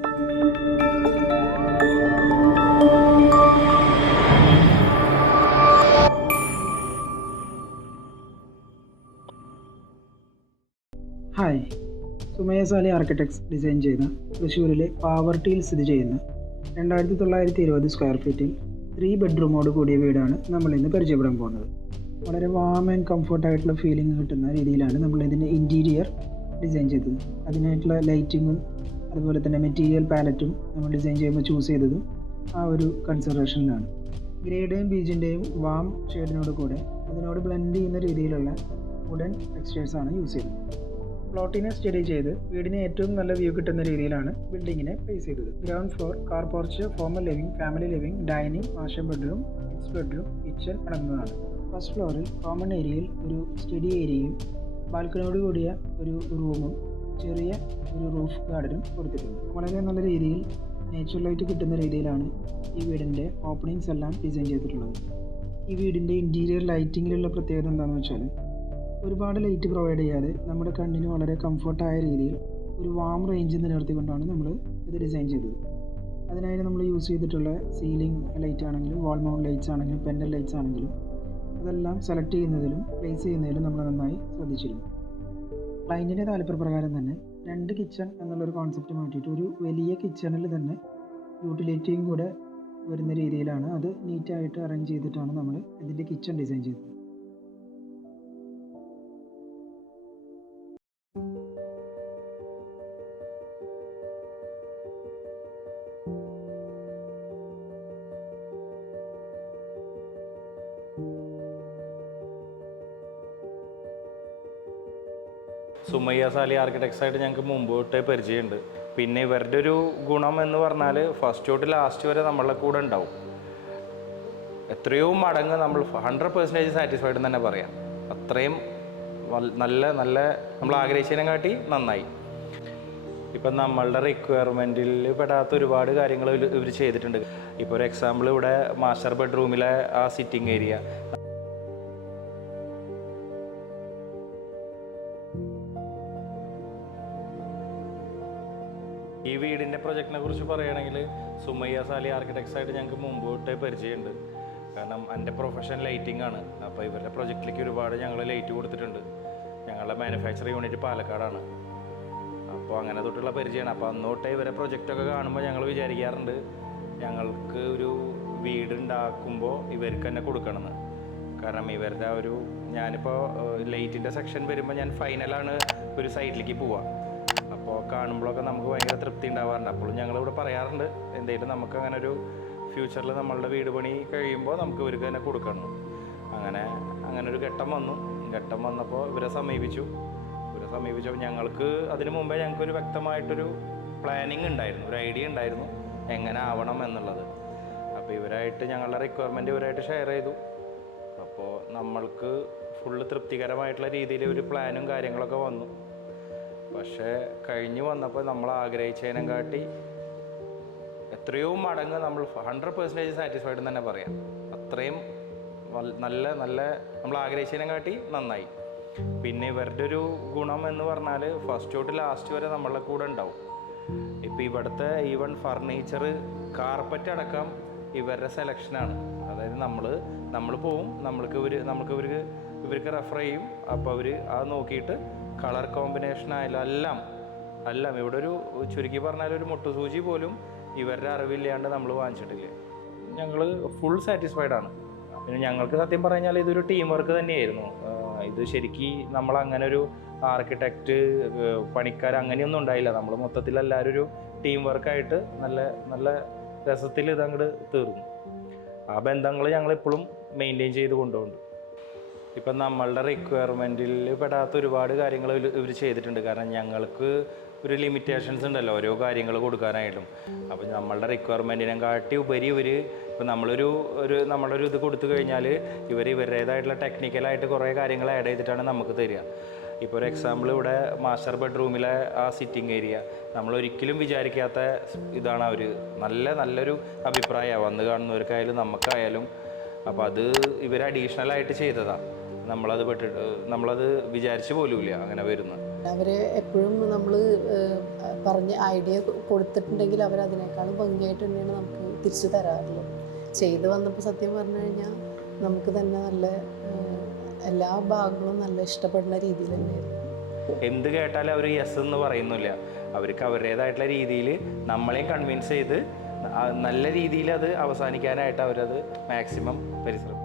Hi, Sumayya Sali architects design ചെയ്ത തൃശ്ശൂരിലെ പാവർട്ടിയിൽ സ്ഥിതി ചെയ്യുന്ന 2920 സ്ക്വയർ ഫീറ്റിൽ 3 ബെഡ്റൂമോട് കൂടിയ വീടാണ് നമ്മൾ ഇന്ന് പരിചയപ്പെടാൻ പോകുന്നത്. വളരെ വാം ആൻഡ് കംഫർട്ടായിട്ടുള്ള ഫീലിംഗ് കിട്ടുന്ന രീതിയിലാണ് നമ്മൾ ഇതിൻ്റെ ഇൻറ്റീരിയർ ഡിസൈൻ ചെയ്തത്. അതിനായിട്ടുള്ള ലൈറ്റിങ്ങും അതുപോലെ തന്നെ മെറ്റീരിയൽ പാലറ്റും നമ്മൾ ഡിസൈൻ ചെയ്യുമ്പോൾ ചൂസ് ചെയ്തതും ആ ഒരു കൺസിഡറേഷനിലാണ്. ഗ്രേയുടെയും ബീജിൻ്റെയും വാം ഷെയ്ഡിനോട് കൂടെ അതിനോട് ബ്ലെൻഡ് ചെയ്യുന്ന രീതിയിലുള്ള വുഡൻ ടെക്സ്റ്റേഴ്സാണ് യൂസ് ചെയ്തത്. പ്ലോട്ടിനെ സ്റ്റഡി ചെയ്ത് വീടിന് ഏറ്റവും നല്ല വ്യൂ കിട്ടുന്ന രീതിയിലാണ് ബിൽഡിങ്ങിനെ പ്ലേസ് ചെയ്തത്. Ground floor, car porch, formal living, family living, dining, master bedroom, kids bedroom, kitchen അടങ്ങുന്നതാണ്. ഫസ്റ്റ് ഫ്ലോറിൽ കോമൺ ഏരിയയിൽ ഒരു സ്റ്റഡി ഏരിയയും ബാൽക്കണിയോട് കൂടിയ ഒരു റൂമും ചെറിയ ഒരു റൂഫ് ഗാർഡനും കൊടുത്തിട്ടുണ്ട്. വളരെ നല്ല രീതിയിൽ നേച്ചുറൽ ലൈറ്റ് കിട്ടുന്ന രീതിയിലാണ് ഈ വീടിൻ്റെ ഓപ്പണിങ്സ് എല്ലാം ഡിസൈൻ ചെയ്തിട്ടുള്ളത്. ഈ വീടിൻ്റെ ഇൻറ്റീരിയർ ലൈറ്റിങ്ങിലുള്ള പ്രത്യേകത എന്താണെന്ന് വെച്ചാൽ ഒരുപാട് ലൈറ്റ് പ്രൊവൈഡ് ചെയ്യാതെ നമ്മുടെ കണ്ണിന് വളരെ കംഫർട്ടായ രീതിയിൽ ഒരു വാം റേഞ്ച് നിലനിർത്തിക്കൊണ്ടാണ് നമ്മൾ ഇത് ഡിസൈൻ ചെയ്തത്. അതിനായി നമ്മൾ യൂസ് ചെയ്തിട്ടുള്ള സീലിംഗ് ലൈറ്റ് ആണെങ്കിലും വാൾ മൗണ്ട് ലൈറ്റ്സ് ആണെങ്കിലും പെൻഡൽ ലൈറ്റ്സ് ആണെങ്കിലും അതെല്ലാം സെലക്ട് ചെയ്യുന്നതിലും പ്ലേസ് ചെയ്യുന്നതിലും നമ്മൾ നന്നായി ശ്രദ്ധിച്ചിരുന്നു. ക്ലയൻറ്റിൻ്റെ താല്പര്യപ്രകാരം തന്നെ 2 കിച്ചൺ എന്നുള്ളൊരു കോൺസെപ്റ്റ് മാറ്റിയിട്ട് ഒരു വലിയ കിച്ചണിൽ തന്നെ യൂട്ടിലിറ്റിയും കൂടെ വരുന്ന രീതിയിലാണ് അത് നീറ്റായിട്ട് അറേഞ്ച് ചെയ്തിട്ടാണ് നമ്മൾ ഇതിൻ്റെ കിച്ചൺ ഡിസൈൻ ചെയ്തത്. സുമയ്യ സാലി ആർക്കിടെക്ട്സ് ആയിട്ട് ഞങ്ങൾക്ക് മുമ്പ് തൊട്ടേ പരിചയമുണ്ട്. പിന്നെ ഇവരുടെ ഒരു ഗുണം എന്ന് പറഞ്ഞാൽ ഫസ്റ്റ് തൊട്ട് ലാസ്റ്റ് വരെ നമ്മളെ കൂടെ ഉണ്ടാവും. എത്രയോ മടങ്ങ് നമ്മൾ 100% സാറ്റിസ്ഫൈഡ് എന്ന് തന്നെ പറയാം. അത്രയും നല്ല നല്ല നമ്മൾ ആഗ്രഹിച്ചതിനെ കാട്ടി നന്നായി. ഇപ്പം നമ്മളുടെ റിക്വയർമെൻറ്റിൽ പെടാത്ത ഒരുപാട് കാര്യങ്ങൾ ഇവർ ചെയ്തിട്ടുണ്ട്. ഇപ്പോൾ ഒരു എക്സാമ്പിൾ ഇവിടെ മാസ്റ്റർ ബെഡ്റൂമിലെ ആ സിറ്റിംഗ് ഏരിയ, ഈ വീടിൻ്റെ പ്രൊജക്റ്റിനെ കുറിച്ച് പറയുകയാണെങ്കിൽ സുമയ്യ സാലി ആർക്കിടെക്ട്സ് ആയിട്ട് ഞങ്ങൾക്ക് മുമ്പ് തൊട്ടേ പരിചയമുണ്ട്. കാരണം എൻ്റെ പ്രൊഫഷൻ ലൈറ്റിംഗ് ആണ്. അപ്പോൾ ഇവരുടെ പ്രൊജക്റ്റിലേക്ക് ഒരുപാട് ഞങ്ങൾ ലൈറ്റ് കൊടുത്തിട്ടുണ്ട്. ഞങ്ങളുടെ മാനുഫാക്ചറിങ് യൂണിറ്റ് പാലക്കാടാണ്. അപ്പോൾ അങ്ങനെ തൊട്ടുള്ള പരിചയമാണ്. അപ്പോൾ അന്ന് തൊട്ടേ ഇവരെ പ്രൊജക്റ്റൊക്കെ കാണുമ്പോൾ ഞങ്ങൾ വിചാരിക്കാറുണ്ട് ഞങ്ങൾക്ക് ഒരു വീടുണ്ടാക്കുമ്പോൾ ഇവർക്ക് തന്നെ കൊടുക്കണമെന്ന്. കാരണം ഇവരുടെ ഒരു ഞാനിപ്പോൾ ലൈറ്റിൻ്റെ സെക്ഷൻ വരുമ്പോൾ ഞാൻ ഫൈനലാണ് ഒരു സൈഡിലേക്ക് പോവുക. അപ്പോൾ കാണുമ്പോഴൊക്കെ നമുക്ക് ഭയങ്കര തൃപ്തി ഉണ്ടാവാറുണ്ട്. അപ്പോഴും ഞങ്ങളിവിടെ പറയാറുണ്ട് എന്തെങ്കിലും നമുക്ക് അങ്ങനെ ഒരു ഫ്യൂച്ചറിൽ നമ്മളുടെ വീട് പണി കഴിയുമ്പോൾ നമുക്ക് ഇവർക്ക് തന്നെ കൊടുക്കണം. അങ്ങനെ ഒരു ഘട്ടം വന്നപ്പോൾ ഇവരെ സമീപിച്ചപ്പോൾ ഞങ്ങൾക്ക് അതിന് മുമ്പേ ഞങ്ങൾക്കൊരു വ്യക്തമായിട്ടൊരു പ്ലാനിങ് ഉണ്ടായിരുന്നു, ഒരു ഐഡിയ ഉണ്ടായിരുന്നു എങ്ങനെ ആവണം എന്നുള്ളത്. അപ്പോൾ ഇവരായിട്ട് ഞങ്ങളുടെ റിക്വയർമെൻറ്റ് ഇവരായിട്ട് ഷെയർ ചെയ്തു. അപ്പോൾ നമ്മൾക്ക് ഫുള്ള് തൃപ്തികരമായിട്ടുള്ള രീതിയിൽ ഒരു പ്ലാനും കാര്യങ്ങളൊക്കെ വന്നു. പക്ഷേ കഴിഞ്ഞു വന്നപ്പോൾ നമ്മൾ ആഗ്രഹിച്ചതിനെ കാട്ടി എത്രയോ മടങ്ങ് നമ്മൾ 100% സാറ്റിസ്ഫൈഡ് എന്ന് തന്നെ പറയാം. അത്രയും നല്ല നമ്മൾ ആഗ്രഹിച്ചതിനെ കാട്ടി നന്നായി. പിന്നെ ഇവരുടെ ഒരു ഗുണം എന്ന് പറഞ്ഞാൽ ഫസ്റ്റ് തൊട്ട് ലാസ്റ്റ് വരെ നമ്മളെ കൂടെ ഉണ്ടാവും. ഇപ്പോൾ ഇവിടുത്തെ ഈവൻ ഫർണിച്ചർ, കാർപ്പറ്റ് അടക്കം ഇവരുടെ സെലക്ഷനാണ്. അതായത് നമ്മൾ പോവും, ഇവർക്ക് റെഫർ ചെയ്യും. അപ്പോൾ അവർ അത് നോക്കിയിട്ട് കളർ കോമ്പിനേഷൻ ആയാലും എല്ലാം ഇവിടെ ഒരു ചുരുക്കി പറഞ്ഞാൽ ഒരു മുട്ടുസൂചി പോലും ഇവരുടെ അറിവില്ലാണ്ട് നമ്മൾ വാങ്ങിച്ചിട്ടില്ല. ഞങ്ങൾ ഫുൾ സാറ്റിസ്ഫൈഡ് ആണ്. പിന്നെ ഞങ്ങൾക്ക് സത്യം പറഞ്ഞാൽ ഇതൊരു ടീം വർക്ക് തന്നെയായിരുന്നു. ഇത് ശരിക്കും നമ്മളങ്ങനെ ഒരു ആർക്കിടെക്റ്റ് പണിക്കാർ അങ്ങനെയൊന്നും ഉണ്ടായില്ല. നമ്മൾ മൊത്തത്തിൽ എല്ലാവരും ഒരു ടീം വർക്കായിട്ട് നല്ല രസത്തിൽ ഇതങ്ങോട്ട് തീർന്നു. ആ ബന്ധങ്ങൾ ഞങ്ങളിപ്പോഴും മെയിൻറ്റെയിൻ ചെയ്ത് കൊണ്ടുപോകുന്നുണ്ട്. ഇപ്പം നമ്മളുടെ റിക്വയർമെൻറ്റിൽ പെടാത്ത ഒരുപാട് കാര്യങ്ങൾ ഇവർ ചെയ്തിട്ടുണ്ട്. കാരണം ഞങ്ങൾക്ക് ഒരു ലിമിറ്റേഷൻസ് ഉണ്ടല്ലോ ഓരോ കാര്യങ്ങൾ കൊടുക്കാനായിട്ടും. അപ്പം നമ്മളുടെ റിക്വയർമെൻറ്റിനെ കാട്ടി ഉപരി ഇപ്പം നമ്മളൊരു ഇത് കൊടുത്തു കഴിഞ്ഞാൽ ഇവരുടേതായിട്ടുള്ള ടെക്നിക്കലായിട്ട് കുറേ കാര്യങ്ങൾ ആഡ് ചെയ്തിട്ടാണ് നമുക്ക് തരിക. ഇപ്പോൾ ഒരു എക്സാമ്പിൾ ഇവിടെ മാസ്റ്റർ ബെഡ്റൂമിലെ ആ സിറ്റിംഗ് ഏരിയ നമ്മളൊരിക്കലും വിചാരിക്കാത്ത ഇതാണ്. അവർ നല്ലൊരു അഭിപ്രായമാണ് വന്ന് കാണുന്നവർക്കായാലും നമുക്കായാലും. അപ്പോൾ അത് ഇവർ അഡീഷണലായിട്ട് ചെയ്തതാണ്. നമ്മളത് വിചാരിച്ച് പോലുമില്ല അങ്ങനെ വരുന്നത്. അവർ എപ്പോഴും നമ്മൾ പറഞ്ഞ ഐഡിയ കൊടുത്തിട്ടുണ്ടെങ്കിൽ അവരതിനേക്കാളും ഭംഗിയായിട്ട് തന്നെയാണ് നമുക്ക് തിരിച്ചു തരാറുള്ളത്. ചെയ്ത് വന്നപ്പോൾ സത്യം പറഞ്ഞു കഴിഞ്ഞാൽ നമുക്ക് തന്നെ നല്ല എല്ലാ ഭാഗങ്ങളും നല്ല ഇഷ്ടപ്പെടുന്ന രീതിയിൽ തന്നെയായിരുന്നു. എന്ത് കേട്ടാലും അവർ യെസ് എന്ന് പറയുന്നില്ല. അവർക്ക് അവരുടേതായിട്ടുള്ള രീതിയിൽ നമ്മളെയും കൺവിൻസ് ചെയ്ത് നല്ല രീതിയിൽ അത് അവസാനിക്കാനായിട്ട് അവരത് മാക്സിമം പരിശ്രമിക്കും.